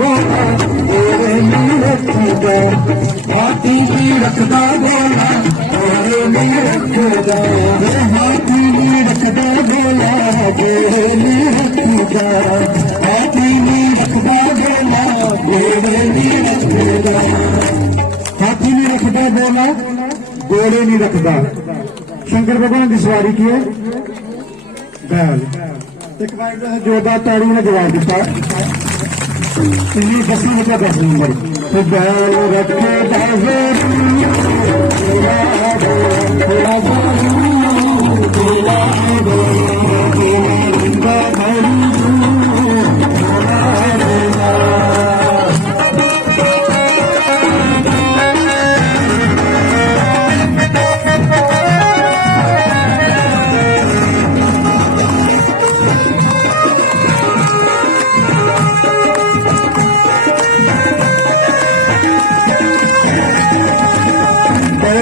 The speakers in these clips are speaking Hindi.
बोला तेरे लिए रखेगा, हाथी भी रखदा बोला तेरे लिए रखेगा, हाथी भी रखदा बोला तेरे लिए रखेगा, हाथी भी रखदा बोला तेरे लिए रखेगा, हाथी भी रखदा बोला घोड़े नहीं रखदा। शंकर भगवान की सवारी की है बैल। एक बार जोरदार ताड़ी ने जवाब दिता, इन्हीं 10 बचा 10 नंबर तो बैल रखे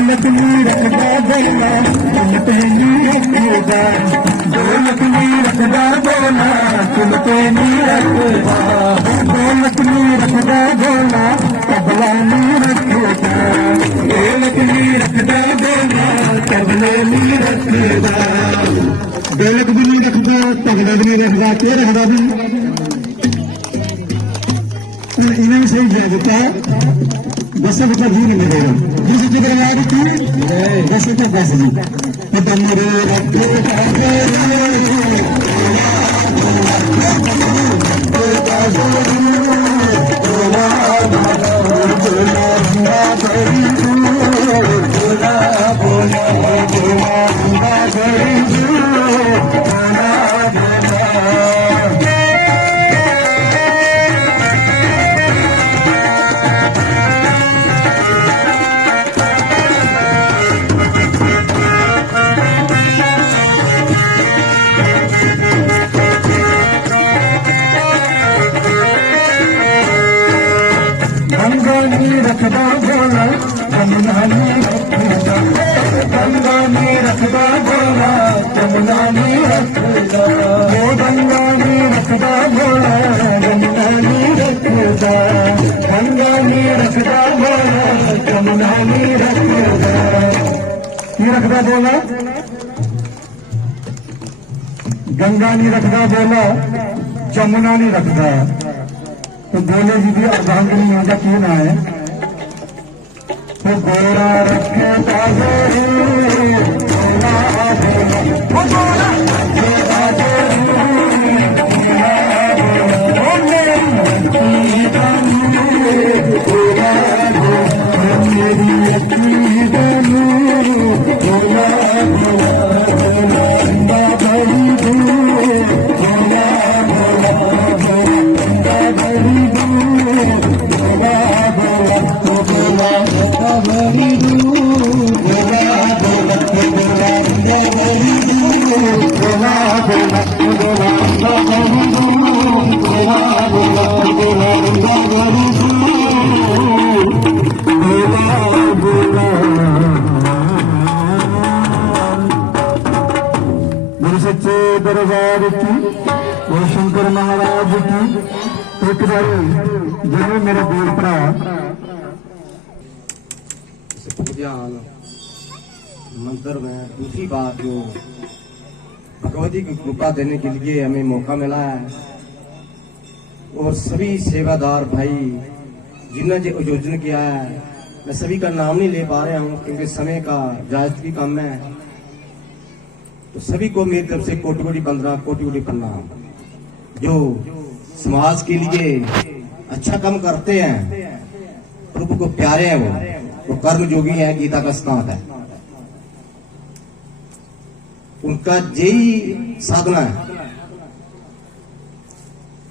लकड़ी रखदा बोला चुनते नहीं रखेगा, दो लकड़ी रखदा बोला चुनते नहीं रखेगा, दो लकड़ी रखदा बोला तबला नहीं रखेगा, दो लकड़ी रखदा बोला तबले नहीं रखेगा, ढोलक भी नहीं रखदा तबला भी नहीं रखदा के रखदा भी इन्हें सही जागता बस बता जी नहीं मिलेगा जिस जगह याद की बस तो बस जी पता मेरे रखे रखदा बोला जमुना में रखेगा, गंगा में रखदा बोला जमुना में रखेगा, वो गंगा में रखदा बोला जमुना में रखेगा, गंगा में रखदा बोला जमुना में रखेगा, ये रखदा बोला गंगा नहीं रखदा बोला जमुना नहीं रखदा। तो बोले जी भी अर्धांगिनी होगा क्यों ना है तो गोरा रखे दरबार की और शंकर महाराज की एक बारी जरूर मेरे बोल पड़ा मंदिर में दूसरी बात जो भगवती की कृपा देने के लिए हमें मौका मिला है और सभी सेवादार भाई जिन्होंने जो आयोजन किया है, मैं सभी का नाम नहीं ले पा रहा हूँ क्योंकि समय का जायज भी कम है। तो सभी को मेरी तरफ से कोटि कोटि वंदना, कोटि कोटि प्रणाम। जो समाज के लिए अच्छा काम करते हैं, प्रभु को प्यारे हैं, वो कर्म जोगी है, गीता का स्थान है, उनका यही साधना है।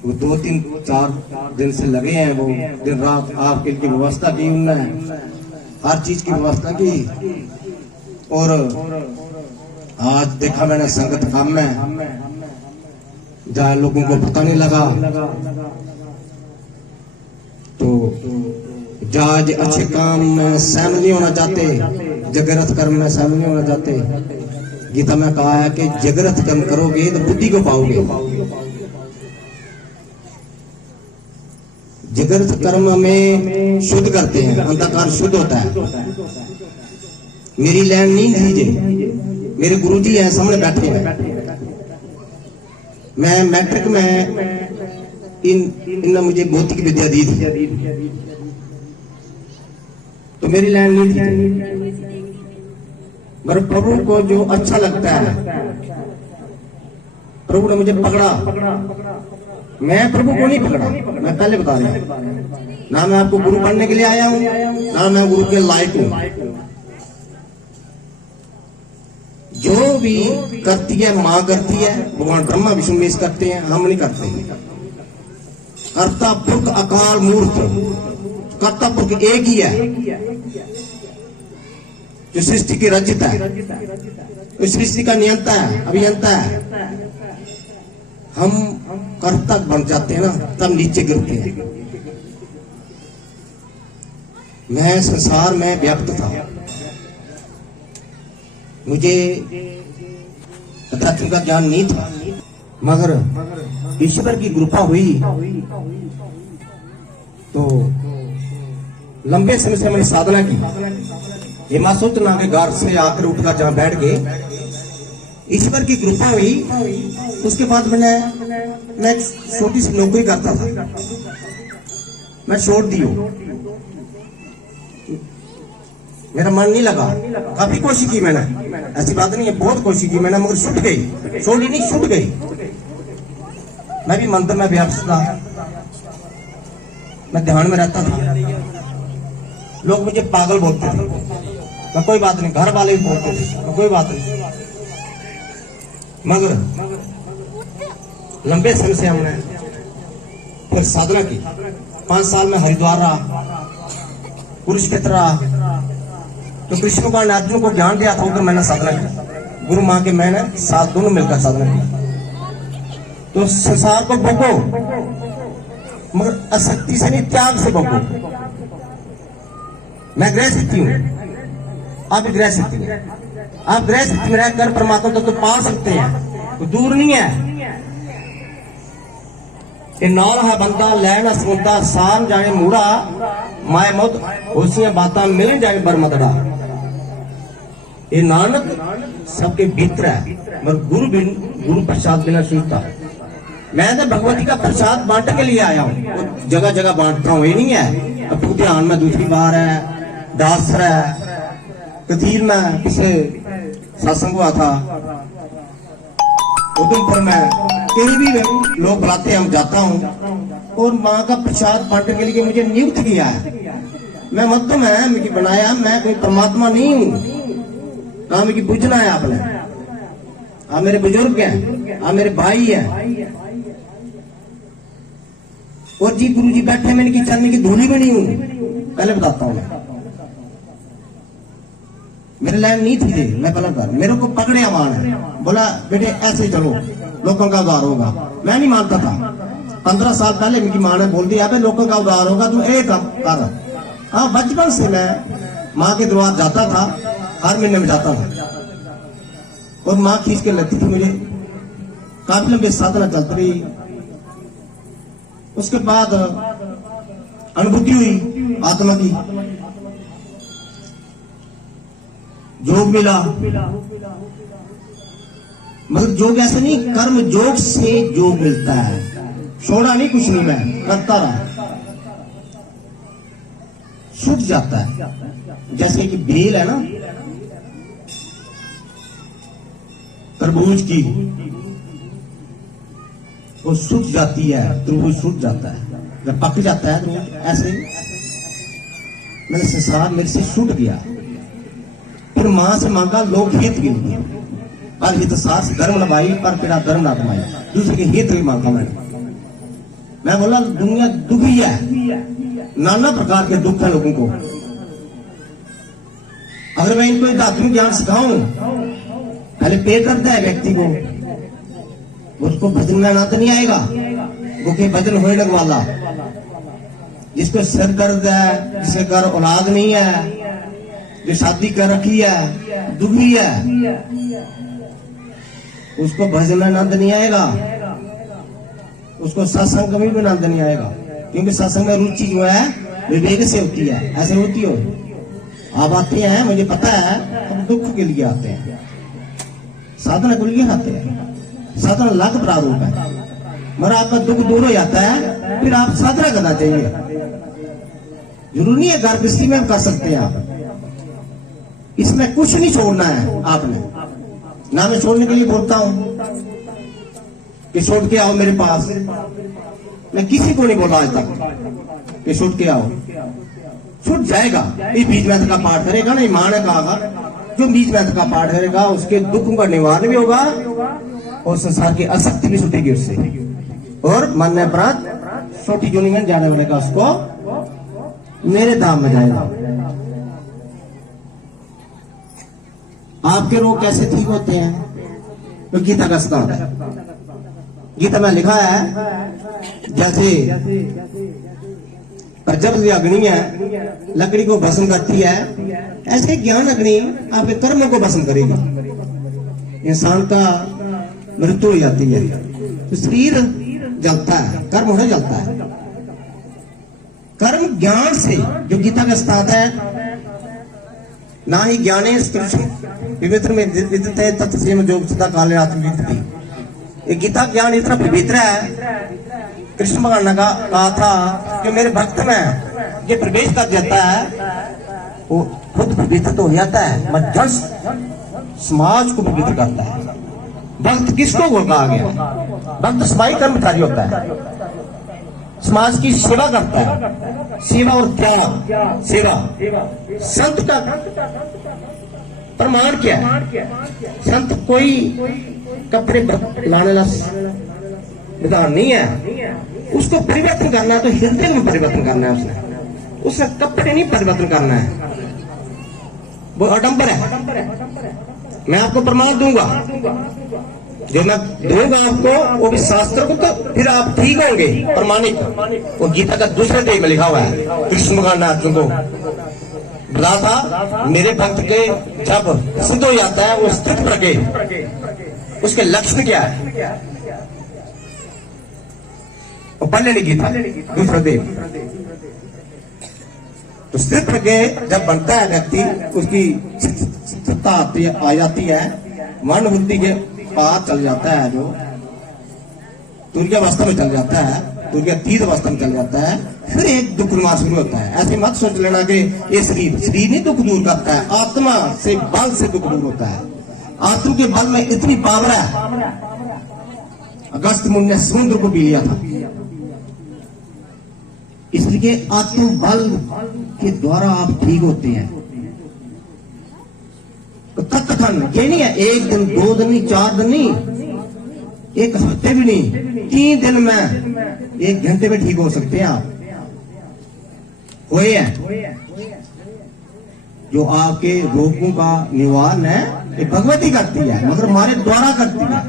वो 2-3-4 दिन से लगे हैं, वो दिन रात आपके लिए व्यवस्था की उन्होंने, हर चीज की व्यवस्था की। और आज देखा मैंने संगत काम में जहाँ लोगों को पता नहीं लगा, तो जहाँ अच्छे काम में शामिल नहीं होना चाहते, जगरत कर्म में शामिल नहीं होना चाहते, गीता में कहा है कि जगरत कर्म करोगे तो बुद्धि को पाओगे। जिगर कर्म हमें शुद्ध करते हैं, अंधकार शुद्ध होता है। मेरी लैंड नहीं थी जी, मेरे गुरुजी हैं सामने बैठे हैं। मैं मैट्रिक में इन्होंने मुझे भौतिक विद्या दी थी, तो मेरी लैंड नहीं थी। मगर प्रभु को जो अच्छा लगता है, प्रभु ने मुझे पकड़ा। मैं प्रभु को नहीं पकड़ा, मैं पहले बता रहा हूं। ना मैं आपको गुरु बनने के लिए आया हूं, ना मैं गुरु के लायक हूं। जो भी करती है मां करती है, भगवान ब्रह्मा विष्णु महेश करते हैं, हम नहीं करते। कर्ता पुरख अकाल मूर्त, कर्ता पुरख एक ही है जो सृष्टि की रचयिता है, जो सृष्टि का नियंता है, अभियंता है। हम कर्ता बन जाते हैं ना, तब नीचे गिरते हैं। मैं संसार में व्याप्त था, मुझे अध्यात्म का ज्ञान नहीं था, मगर ईश्वर की कृपा हुई तो लंबे समय से मैंने साधना की। ये मासूत नाम के घर से आकर उठकर जहां बैठ गए, ईश्वर की कृपा हुई। उसके बाद मैं छोटी सी नौकरी करता था, मैं छोड़ दी हूं। मेरा मन नहीं लगा, काफी कोशिश की मैंने, ऐसी बात नहीं है, बहुत कोशिश की मैंने, मगर छूट गई। छोड़ी नहीं, छूट गई। मैं भी मंदिर में व्याप्त था, मैं ध्यान में रहता था। लोग मुझे पागल बोलते थे, मैं कोई बात नहीं, घर वाले भी बोलते थे, मैं कोई बात नहीं। मगर लंबे समय से हमने फिर साधना की। 5 साल में हरिद्वार रहा, कुरुक्षेत्र रहा। तो कृष्ण को अर्जुन को ज्ञान दिया था, उधर मैंने साधना की। गुरु मां के मैंने साथ दोनों मिलकर साधना की। तो संसार को भोगो, मगर आसक्ति से नहीं, त्याग से भोगो। मैं गृह शक्ति हूं, आप भी गृह शक्ति हैं। आप गृह शक्ति में रहकर परमात्मा तो पा सकते हैं, तो दूर नहीं है। ये नाल है बंदा लैना सुनता, साम जाने मूड़ा माए मौत होशियां बातां मिल जाए बरमदड़ा। ये नानक सबके भीतर है, मगर गुरु प्रसाद बिना सूझता। मैं तो भगवती का प्रसाद बांटने के लिए आया हूँ, जगह जगह बांटता हूँ, ये नहीं है। अब ध्यान में दूसरी बार है, दास है, कदीर में पिछले सत्संग हुआ था, उधमपुर में कहीं भी लोग बुलाते हैं, हम जाता हूँ। और माँ का प्रसाद बांटने के लिए मुझे नियुक्त किया है। मैं मध्यम है, मुझे बनाया, मैं कोई परमात्मा नहीं हूँ। ना मुझे पूछना है आपने, आप मेरे बुजुर्ग हैं, आप मेरे भाई हैं। और जी गुरु जी बैठे, मैंने की चलने की धूली भी नहीं हूं, पहले बताता हूं। मेरे लाइन नहीं थी, मैं पहले कर, मेरे को पकड़े मान है, बोला बेटे ऐसे चलो, लोगों का उद्धार होगा। मैं नहीं मानता था। 15 साल पहले मेरी मां ने बोल दिया, लोगों का उद्धार होगा, तू एक काम कर। हाँ, बचपन से मैं माँ के द्वार जाता था, हर महीने में जाता था, और माँ खींच के लगती थी मुझे। काफी लंबी साधना चलती रही। उसके बाद अनुभूति हुई आत्मा की, योग मिला। मगर योग ऐसे नहीं, कर्म योग से योग मिलता है। छोड़ा नहीं, कुछ नहीं, मैं करता रहा, छूट जाता है। जैसे कि बेल है ना, तरबूज की, वो सूख जाती है, तरबूज सूख जाता है, जब पक जाता है तो ऐसे मेरे संसार मेरे से छूट गया। फिर मां से मांगा, लोग हित के लिए, पर हित सास धर्म नभाई, पर तेरा धर्म ना कमाई। दूसरे के हित ही मांगा मैं बोला दुनिया दुखी है, नाना प्रकार के दुख है लोगों को। अगर मैं इनको आत्मिक ज्ञान सिखाऊं, पहले पे करता है व्यक्ति को, उसको भजन में तो नहीं आएगा, वो के भजन होने वाला। जिसको सिर दर्द है, जिसके घर औलाद नहीं है, जो शादी कर रखी है, दुखी है, उसको भजन में आनंद नहीं आएगा, उसको सत्संग में भी आनंद नहीं आएगा। क्योंकि सत्संग में रुचि जो है विवेक से होती है, ऐसे होती हो। आप आते हैं, मुझे पता है, हम दुख के लिए आते हैं, साधना के लिए आते हैं। साधना लाख प्रारूप है, मगर आपका दुख दूर हो जाता है, फिर आप साधना करना चाहिए। जरूरी नहीं है घर गृहस्थी में कर सकते हैं आप, इसमें कुछ नहीं छोड़ना है आपने। ना मैं छोड़ने के लिए बोलता हूं कि छोड़ के आओ मेरे पास, मैं किसी को नहीं बोला आज तक कि छोड़ के आओ। छूट जाएगा, ये बीज मैथ का पाठ करेगा ना, मां ने कहा जो बीज मैथ का पाठ करेगा उसके दुखों का निवारण भी होगा और संसार की आसक्ति भी छूटेगी उससे, और मन में अपराध छोटी जोनी में जाने वाले का उसको मेरे धाम में जाएगा। आपके रोग कैसे ठीक होते हैं? तो गीता का स्थान है, गीता में लिखा है जैसे जब ये अग्नि है लकड़ी को भस्म करती है, ऐसे ज्ञान अग्नि आपके कर्मों को भस्म करेगी। इंसान का मृत्यु हो जाती है तो शरीर जलता है, कर्म होने जलता है। कर्म ज्ञान से, जो गीता का स्थान है, ना ही ज्ञाने पवित्र में विद्यते तत्सम जो सदा काले आत्मविद्यते। ये गीता ज्ञान इतना पवित्र है, कृष्ण भगवान ने कहा था कि मेरे भक्त में ये प्रवेश कर जाता है वो खुद पवित्र तो हो जाता है, मगर समाज को पवित्र करता है। भक्त किसको कहा गया? भक्त समाज कर्मचारी होता है, समाज की सेवा करता है। सेवा और त्याग, सेवा। संत का प्रमाण क्या है? संत कोई कपड़े लाने वाला विधान नहीं है, उसको परिवर्तन करना है तो हृदय में परिवर्तन करना है। उसने कपड़े नहीं परिवर्तन करना है, वो आडंबर है। मैं आपको प्रमाण दूंगा, जो मैं दूंगा आपको वो भी शास्त्र को, तो फिर आप ठीक होंगे, प्रमाणिक। वो गीता का दूसरे अध्याय में लिखा हुआ है। कृष्ण भगवान ने अर्जुन को बता था, मेरे भक्त के जब सिद्ध हो जाता है वो स्थित प्रज्ञ, उसके लक्षण क्या है? पढ़ने नहीं गीता दूसरा देव। तो स्थित प्रज्ञ जब बनता है व्यक्ति, उसकी सत्ता आ जाती है, मन बुद्धि के पार चल जाता है, जो तुर्य अवस्था में चल जाता है, तुर्यातीत अवस्था में चल जाता है, फिर एक दुख निवार शुरू होता है। ऐसे मत सोच लेना कि ये शरीर नहीं दुख दूर करता है, आत्मा से बल से दुख दूर होता है। आत्मा के बल में इतनी पावर है, अगस्त मुनि ने समुद्र को पी लिया था। इसलिए आत्म बल के द्वारा आप ठीक होते हैं। तो तत्खंड ये नहीं है, एक दिन, 2 दिन नहीं, 4 दिन नहीं, 1 हफ्ते भी नहीं, 3 दिन में, 1 घंटे में ठीक हो सकते हैं आप। हुए हैं जो आपके रोगों का निवारण है, ये भगवती करती है, मगर हमारे द्वारा करती है।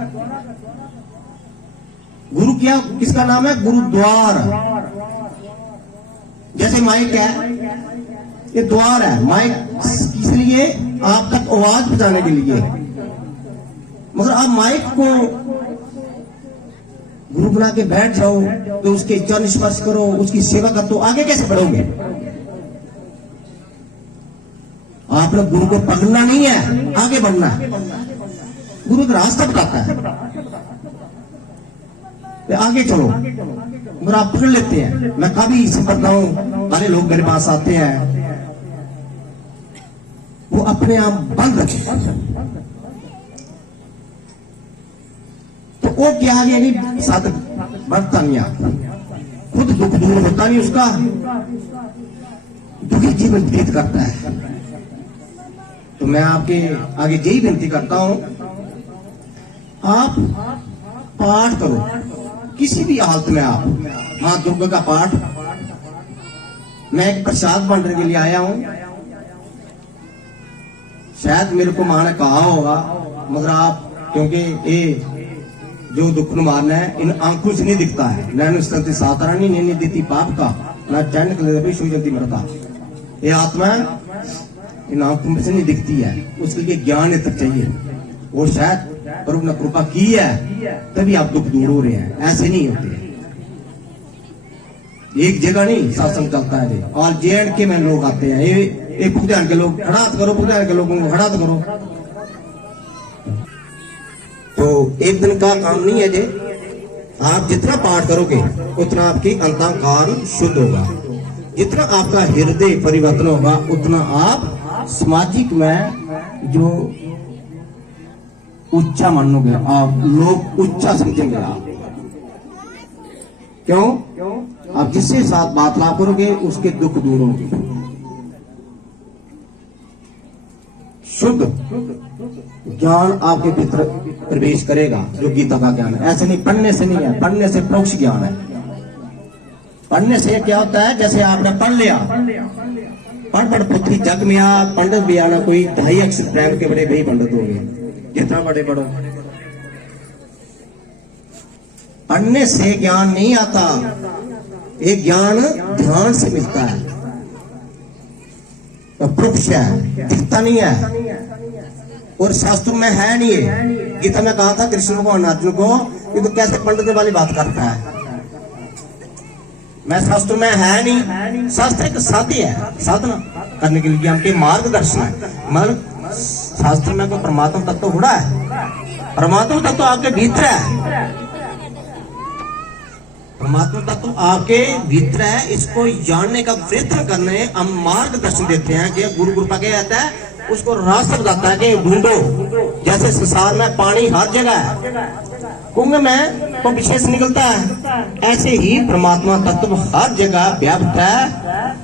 गुरु क्या, किसका नाम है? गुरुद्वार। जैसे माइक है, ये द्वार है। माइक इसलिए आप तक आवाज पहुंचाने के लिए, मगर आप माइक को गुरु बना के बैठ जाओ तो उसके चरण स्पर्श करो, उसकी सेवा कर, तो आगे कैसे बढ़ोगे? आपने गुरु को पकड़ना नहीं है, आगे बढ़ना है। गुरु का रास्ता बताता है, आगे चलो, मगर आप पकड़ लेते हैं। मैं कभी इसे पढ़ता हूं, सारे लोग मेरे पास आते हैं, वो अपने आप बंद रखे, तो वो क्या आगे नहीं साथ बढ़ता नहीं, आप खुद दुख दूर होता नहीं उसका, दुखी जीवन व्यतीत करता है। तो मैं आपके आगे यही विनती करता हूं, आप पाठ करो किसी भी हालत में। आप मां दुर्गा का पाठ, मैं एक प्रसाद बांटने के लिए आया हूं, शायद मेरे को मां ने कहा होगा, मगर आप, क्योंकि ये जो दुख मारना है इन आंखों से नहीं दिखता है, नैन स्तंति सातारानी नहीं देती पाप का, ना चैन सूजंती मरता। ये आत्मा इन आंखों से नहीं दिखती है, उसके लिए ज्ञान नेत्र चाहिए, और शायद प्रभु ने कृपा की है तभी आप दुख दूर हो रहे हैं, ऐसे नहीं होते। एक जगह नहीं सत्संग चलता है जी। और JNK में लोग आते हैं, ये भुगतान के लोग हड़ात करो, भुगतान के लोगों को हड़ात करो। तो एक दिन का काम नहीं है जी। आप जितना पाठ करोगे उतना आपकी अंतःकरण शुद्ध होगा, जितना आपका हृदय परिवर्तन होगा उतना आप सामाजिक में जो ऊंचा मानोगे, आप लोग ऊंचा समझेंगे आप। क्यों? आप जिससे साथ वार्तालाप करोगे उसके दुख दूर होंगे। शुद्ध ज्ञान आपके भीतर प्रवेश करेगा, जो गीता का ज्ञान है। ऐसे नहीं पढ़ने से नहीं है, पढ़ने से परोक्ष ज्ञान है। पढ़ने से क्या होता है, जैसे आपने पढ़ लिया, पढ़ पुथी जग में आ, पंडित भी आना, कोई 2.5 अक्षर प्रेम के बड़े भाई पंडित हो गए, जितना बड़े पढ़ो। पढ़ने से ज्ञान नहीं आता, ये ज्ञान ध्यान से मिलता है, परोक्ष है, दिखता नहीं है और शास्त्र में है नहीं है। गीता में कहा था कृष्ण भगवान अर्जुन को, ये तो कैसे पंडित वाली बात करता है, मैं शास्त्र में है नहीं। शास्त्र एक साथी है, साधना करने के लिए हमके मार्गदर्शन है। मगर शास्त्र में कोई परमात्मा तत्व तो हुआ है, परमात्मा तत्व तो आपके भीतर है, परमात्मा तत्व तो आपके भीतर है। इसको जानने का प्रयत्न करने हम मार्गदर्शन देते हैं कि गुरु कृपा क्या कहता है, उसको रास्ता बताता है कि ढूंढो। जैसे संसार में पानी हर जगह है, कुएं में तो पीछे से निकलता है, ऐसे ही परमात्मा तत्व हर जगह व्याप्त है।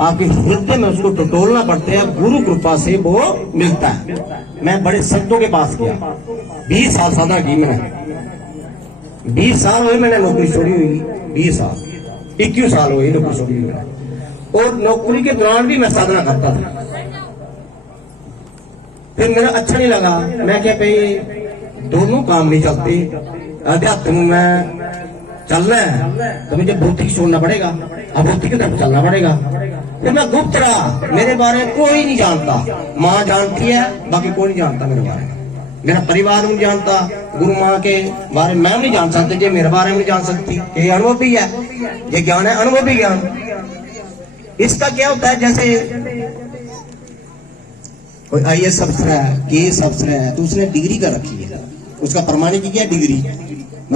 आपके हृदय में उसको टटोलना पड़ता है, गुरु कृपा से वो मिलता है। मैं बड़े संतों के पास गया, 20 साल साधना की मैंने, 20 साल हुए मैंने नौकरी छोड़ी हुई, 20 साल 21 साल हुए नौकरी छोड़ी हुई, और नौकरी के दौरान भी मैं साधना करता था। फिर मेरा अच्छा नहीं लगा, मैं क्या भाई दोनों काम नहीं चलते, अध्यात्म में चलना है तो मुझे भौतिक छोड़ना पड़ेगा, अभौतिक की तरफ चलना पड़ेगा। फिर मैं गुप्त रहा, मेरे बारे में कोई नहीं जानता, माँ जानती है बाकी कोई नहीं जानता मेरे बारे में, मेरा परिवार नहीं जानता, गुरु माँ के बारे में मैं नहीं जान सकती, जो मेरे बारे में नहीं जान सकती। ये अनुभव भी है, ये ज्ञान है, अनुभवी ज्ञान। इसका क्या होता है, जैसे कोई IAS अफसर है, KS अफसर है, तो उसने डिग्री कर रखी है, उसका प्रमाणिक की क्या डिग्री,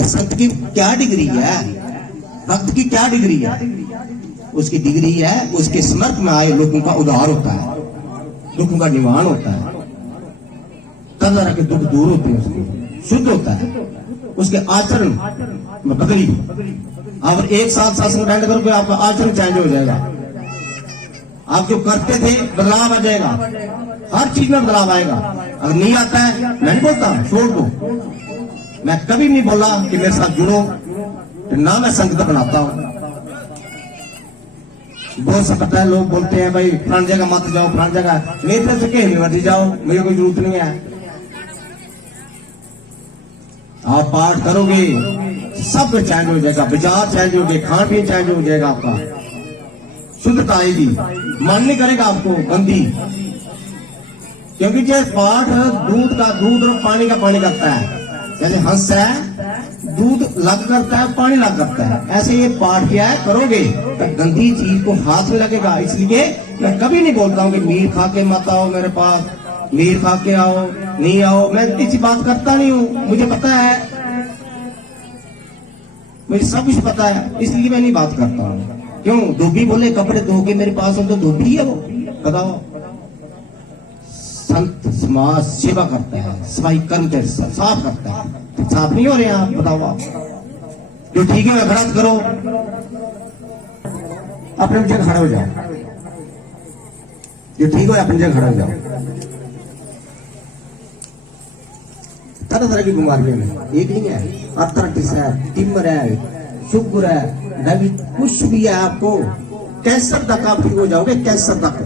संत की क्या डिग्री है, भक्त की क्या डिग्री है, उसकी डिग्री है उसके समर्थ में आए लोगों का उद्धार होता है, दुखों का निवारण होता है, तरह के दुख दूर होते हैं, उसके शुद्ध होता है, उसके आचरण में बदली। आप एक साथ सत्संग अटेंड करोगे आपका आचरण चेंज हो जाएगा, आप जो करते थे बदलाव आ जाएगा, हर चीज में बदलाव आएगा। अगर नहीं आता है मैं नहीं बोलता छोड़ दो, मैं कभी नहीं बोला कि मेरे साथ जुड़ो, ना मैं संगत बनाता हूं। बहुत सकता है, लोग बोलते हैं भाई फलान जगह मत जाओ, फलान जगह, मेरी तरफ से कहीं मत जाओ, मुझे कोई जरूरत नहीं है। आप पाठ करोगे सब कुछ चेंज हो जाएगा, विचार चेंज हो जाएगा, खान पीन चेंज हो जाएगा, आपका शुद्धता आएगी, मन नहीं करेगा आपको गंदी। क्योंकि जैसे पाठ दूध का दूध और पानी का पानी करता है, जैसे हंस है दूध लग करता है पानी लग करता है, ऐसे ये पाठ क्या है करोगे तो गंदी चीज को हाथ में लगेगा। इसलिए मैं कभी नहीं बोलता हूँ कि मीर खा के मत आओ मेरे पास, मीर खा के आओ, नहीं आओ, मैं इसी बात करता नहीं हूँ, मुझे पता है, मुझे सब कुछ पता है, इसलिए मैं नहीं बात करता हूँ। क्यों? धोबी बोले कपड़े धो के मेरे पास हो तो धोबी है वो, बताओ। संत समाज सेवा करता है, सफाई कर्मचारी साफ करता है, तो साफ नहीं हो रहे हैं आप, बताओ आप। जो ठीक है खड़ा करो, अपने जगह खड़ा हो जाओ, जो ठीक हो अपनी जगह खड़ा हो जाओ। तरह तरह की बीमारियों में एक नहीं है, आर्थराइटिस है, टिम्बर है, शुगर है, डायबिटीज, कुछ भी है आपको, कैंसर तक आप ठीक हो जाओगे, कैंसर तक।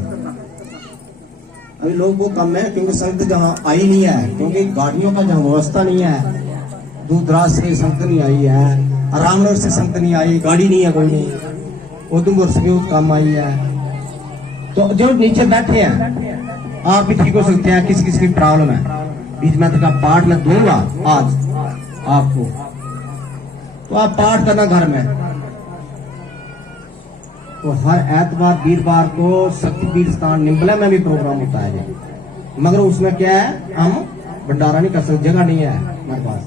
अभी लोगों को कम है क्योंकि संगत जहाँ आई नहीं है, क्योंकि गाड़ियों का जहाँ व्यवस्था नहीं है, दूर दराज से संगत नहीं आई है, रामनगर से संगत नहीं आई, गाड़ी नहीं है कोई नहीं, उधमपुर से भी कम आई है। तो जो नीचे बैठे हैं आप भी ठीक हो सकते हैं, किसी किसी की प्रॉब्लम है। बीच में तक पाठ में दूंगा आज आपको, तो आप पाठ करना घर में, तो हर एतवार वीरवार को शक्तिपीठ स्थान निम्बला में भी प्रोग्राम होता है जी। मगर उसमें क्या है, हम भंडारा नहीं कर सकते, जगह नहीं है हमारे पास।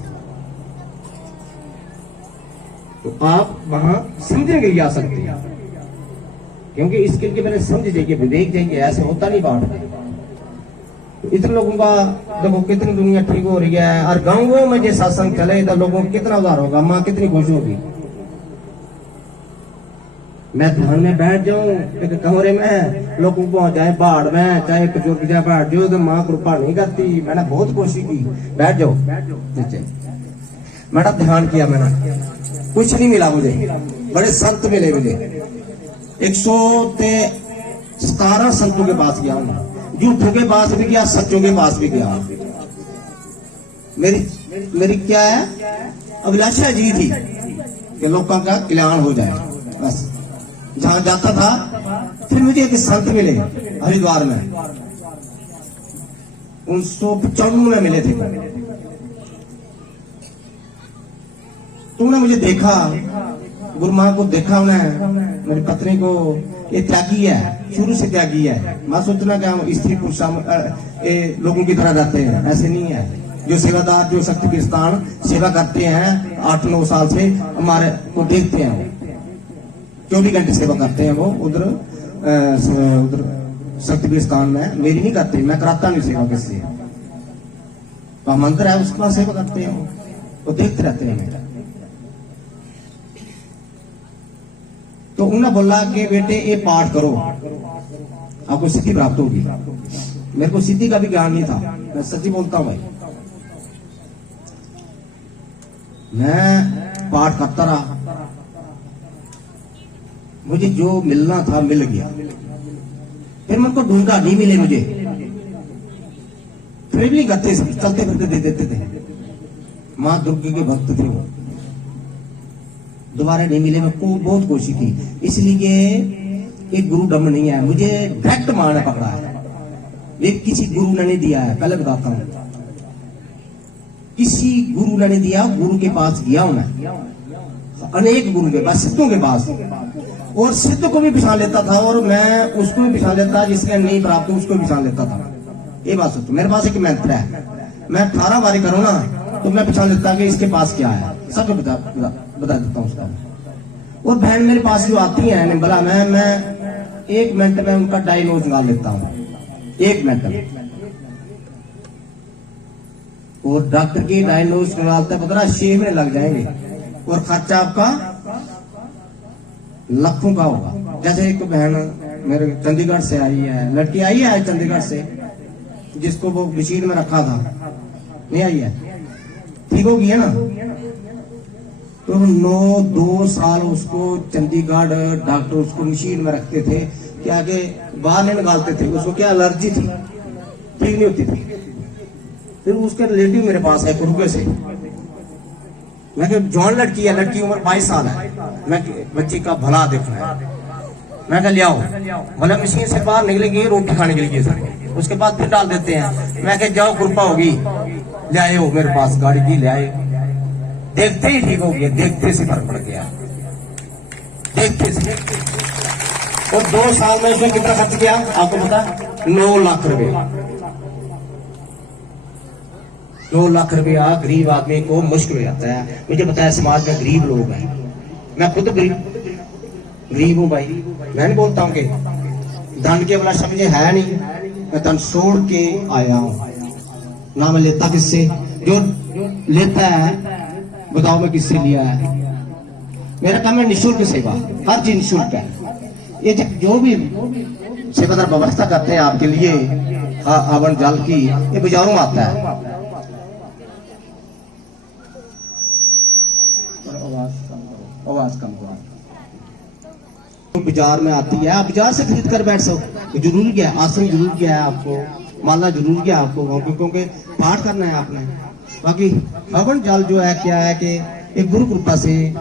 तो आप वहां समझने के लिए आ सकते हैं, क्योंकि इसके लिए मैंने समझ जाइए, देख जाएंगे, ऐसे होता नहीं बात। तो इतने लोगों का देखो कितनी दुनिया ठीक हो रही है, और गांवों में जो सत्संग चले तो लोगों को कितना उधार होगा, माँ कितनी खुश होगी। मैं ध्यान में बैठ जाऊं एक कमरे में, लोगों को जाए बाढ़ में, चाहे बुजुर्ग जाए बैठ जाओ, तो माँ कृपा नहीं करती। मैंने बहुत कोशिश की, बैठ जाओ नीचे, मैंने ध्यान किया, मैंने कुछ नहीं मिला मुझे। बड़े संत मिले मुझे, 117 संतों के पास गया हूं, झूठों के पास भी गया, सच्चों के पास भी गया। मेरी क्या है अभिलाषा जी थी कि लोगों का कल्याण हो जाए, बस। जहां जाता था, फिर मुझे एक संत मिले हरिद्वार में, 1995 में मिले थे। तुमने मुझे देखा, गुरु मां को देखा, उन्हें मेरी पत्नी को, ये त्यागी है, शुरू से त्यागी है। मैं सोचना कि हम स्त्री पुरुष लोगों की तरह रहते हैं, ऐसे नहीं है। जो सेवादार, जो शक्ति स्थान सेवा करते हैं 8-9 साल से, हमारे को देखते हैं, 24 घंटे सेवा करते हैं वो उधर शक्ति स्थान में। मेरी नहीं करते, मैं कराता नहीं सेवा किससे, तो मंत्र है उसका सेवा करते हैं, वो देखते रहते हैं मेरा। तो उन्होंने बोला कि बेटे ये पाठ करो, आपको सिद्धि प्राप्त होगी। मेरे को सिद्धि का भी ज्ञान नहीं था, मैं सच्ची बोलता हूं भाई। मैं पाठ करता रहा, मुझे जो मिलना था मिल गया। फिर मेरे को ढूंढा, नहीं मिले मुझे, फिर भी करते चलते फिरते दे देते थे। मां दुर्गा के भक्त थे वो, दोबारा नहीं मिले। मैं को बहुत कोशिश की, इसलिए एक गुरु डम नहीं है, मुझे डायरेक्ट मां ने पकड़ा है। ये किसी गुरु ने नहीं दिया है, पहले बताता हूं, किसी गुरु ने नहीं दिया। गुरु के पास गया हूं मैं, अनेक गुरु के पास, सिद्धों के पास, और सिद्ध को भी पिछा लेता था, और मैं उसको भी पिछा लेता, जिसके नहीं प्राप्त उसको भी पिछा लेता था। ये बात सोचो, मेरे पास एक मंत्र है, मैं 18 बारी करूं ना, तो मैं पिछा लेता कि इसके पास क्या है, सब बता देता हूं उसका। और बहन मेरे पास जो आती है निम्बला में, मैं 1 मिनट में उनका डायग्नोज निकाल लेता हूं, 1 मिनट में। और डॉक्टर की डायग्नोज निकालते पता 6 महीने लग जाएंगे, और खर्चा आपका लाखों का होगा। जैसे एक बहन मेरे चंडीगढ़ से आई है, लड़की आई है चंडीगढ़ से, जिसको वो मशीन में रखा था, नहीं आई है, ठीक हो गई है ना। तो 2 साल उसको चंडीगढ़ डॉक्टर उसको मशीन में रखते थे कि आगे बाहर नहीं निकालते थे, उसको क्या एलर्जी थी, ठीक नहीं होती थी। फिर उसके रिलेटिव मेरे पास है कुरुगे से, मैं जॉन लड़की है, लड़की उम्र 22 साल है, मैं बच्ची का भला देखना है, मैं कहा ले आओ, बोले मशीन से बाहर निकलेंगे रोटी खाने के लिए सर, उसके बाद फिर डाल देते हैं। मैं कह जाओ कृपा होगी, ले आए हो मेरे पास, गाड़ी की ले आए, देखते ही ठीक हो गया, देखते से फर्क पड़ गया, देखते से। और 2 साल में उसने कितना खर्च किया आपको पता, 9 लाख रुपए। 2 लाख रुपया गरीब आदमी को मुश्किल हो जाता है। मुझे पता है समाज में गरीब लोग हैं, मैं खुद गरीब हूं भाई। मैं नहीं बोलता हूं कि धन के वाला समझे है नहीं, मैं धन छोड़ के आया हूं ना। मैं लेता किससे, जो लेता है बताओ मैं किससे लिया है। मेरा काम है निःशुल्क सेवा, हर चीज निःशुल्क है। ये जो भी सेवादार व्यवस्था करते हैं आपके लिए, हवन जल की, ये बाजारों में आता है। आवाज कम करो, तो बाजार में आती है, आप बाजार से खरीद कर बैठ सको। जरूरी क्या है, आसन जरूर क्या है आपको, माला जरूर क्या है आपको, क्योंकि पाठ करना है आपने। बाकी हवन जल जो है क्या है कि एक गुरु कृपा से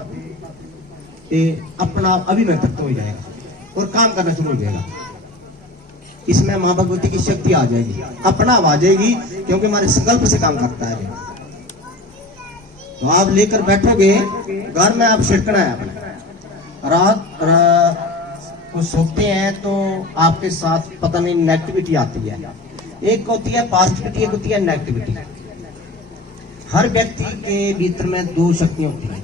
अपना अभिव्यक्तित्व हो जाएगा और काम करना शुरू हो जाएगा। इसमें मां भगवती की शक्ति आ जाएगी, अपना आ जाएगी, क्योंकि हमारे संकल्प से काम करता है। तो आप लेकर बैठोगे, घर में आप छिड़कना है अपने, रात वो सोते हैं तो आपके साथ पता नहीं नेगेटिविटी आती है। एक होती है पॉजिटिविटी, एक होती है नेगेटिविटी। हर व्यक्ति के भीतर में दो शक्तियां होती है।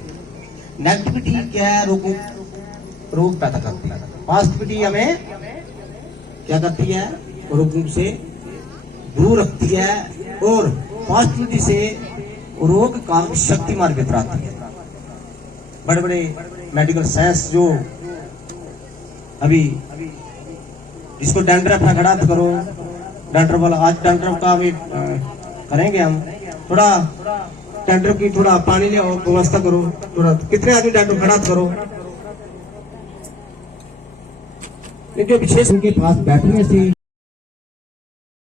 नेगेटिविटी क्या है? रोग पैदा करती है। पॉजिटिविटी हमें क्या करती है? रोगों से दूर रखती है। और पॉजिटिविटी से रोग का शक्ति हमारे भीतर आती है। बड़े बड़े मेडिकल साइंस जो अभी जिसको डैंड्रफ है खड़ा करो, डैंड्रफ वाला, आज डैंड्रफ का अभी करेंगे हम। थोड़ा डैंड्रफ की थोड़ा पानी ले व्यवस्था करो। थोड़ा कितने आदमी डैंड्रफ खड़ा करो। जो विशेष उनके पास बैठने से